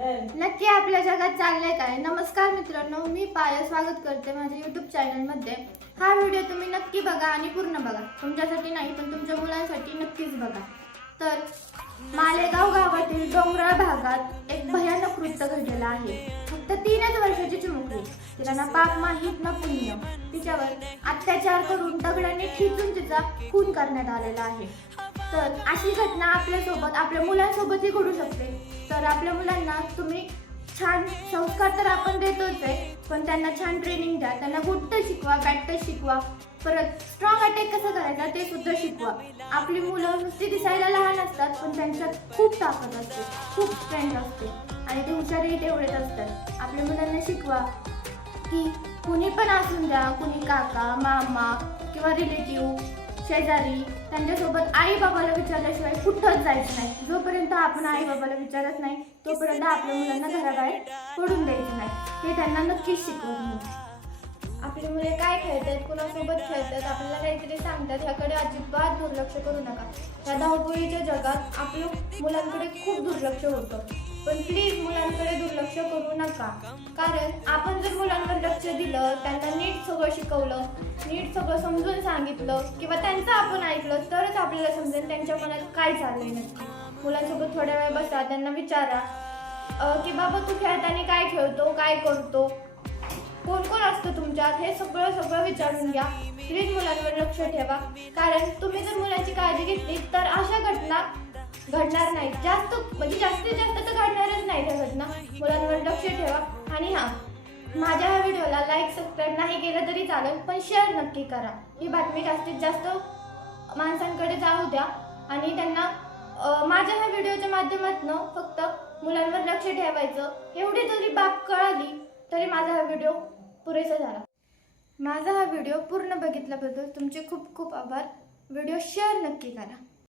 नक्की आपल्या जगात चाललंय काय? नमस्कार मित्रांनो, मी पायल स्वागत करते माझ्या YouTube चॅनलमध्ये। हा व्हिडिओ तुम्ही नक्की बघा आणि पूर्ण बघा। तुमच्यासाठी नाही पण तुमच्या मुलांसाठी नक्कीच बघा। तर मालेगाव गावातील डोंगराळ भागात एक भयानक कृत्य घडलेलं आहे। फक्त 3च वर्षाची चिमुकली, तिला ना पाप माहित ना पुण्य, तिच्यावर अत्याचार करून दगडाने ठेचून तिचा खून करण्यात आलेला आहे। तर अशी घटना आपल्यासोबत आपल्या मुलांसोबतही घडू शकते। तर आपल्या मुलांना तुम्ही छान संस्कार तर आपण देतोच आहे, पण त्यांना छान ट्रेनिंग द्या। त्यांना गुड टच शिकवा, बॅड टच शिकवा, परत स्ट्रॉंग अटॅक कसं करायचा ते सुद्धा शिकवा। आपली मुलं नुसती दिसायला लहान असतात, पण त्यांच्यात खूप ताकद असते, खूप स्ट्रेंथ असते आणि ते हुशारही तेवढेच असतात। आपल्या मुलांना शिकवा की कुणी पण असून द्या, कुणी काका, मामा किंवा रिलेटिव्ह, शेजारी, त्यांच्यासोबत आई बाबाला विचारल्याशिवाय कुठंच जायचं नाही। जोपर्यंत आपण आई बाबाला विचारत नाही तोपर्यंत आपल्या मुलांना घराबाहेर पडून द्यायचं नाही, हे त्यांना नक्कीच शिकवून। आपली मुले काय खेळतात, कुणासोबत खेळतात, आपल्याला काहीतरी सांगतात, ह्याकडे अजिबात दुर्लक्ष करू नका। या धावपळीच्या जगात आपल्या मुलांकडे खूप दुर्लक्ष होतं, पण प्लीज मुलांकडे दुर्लक्ष करू नका। कारण आपण जर मुलांवर लक्ष दिलं, त्यांना नीट सगळं शिकवलं, नीट सगळं समजून सांगितलं किंवा त्यांचं आपण ऐकलं, तरच आपल्याला समजेल त्यांच्या मनात काय चाललंय नक्की। मुलांसोबत थोड्या वेळ बसा, त्यांना विचारा की बाबा तू खेळताना काय खेळतो, काय करतो, कोण कोण असतं तुमच्यात, हे सगळं विचारून घ्या। प्लीज मुलांवर लक्ष ठेवा, कारण तुम्ही जर मुलांची काळजी घेतली तर अशा घटना घडणार नाही। जास्तीत जास्त तर घडणारच नाही त्या घटना। मुलांवर लक्ष ठेवा आणि माझ्या ह्या व्हिडिओला लाईक सबस्क्राईब नाही केलं तरी चालेल, पण शेअर नक्की करा। ही बातमी जास्तीत जास्त माणसांकडे जाऊ द्या आणि त्यांना माझ्या ह्या व्हिडिओच्या माध्यमातून फक्त मुलांवर लक्ष ठेवायचं एवढी जरी बाब कळाली तरी माझा हा व्हिडिओ पुरेसा झाला। माझा हा व्हिडिओ पूर्ण बघितल्याबद्दल तुमचे खूप खूप आभार। व्हिडिओ शेअर नक्की करा।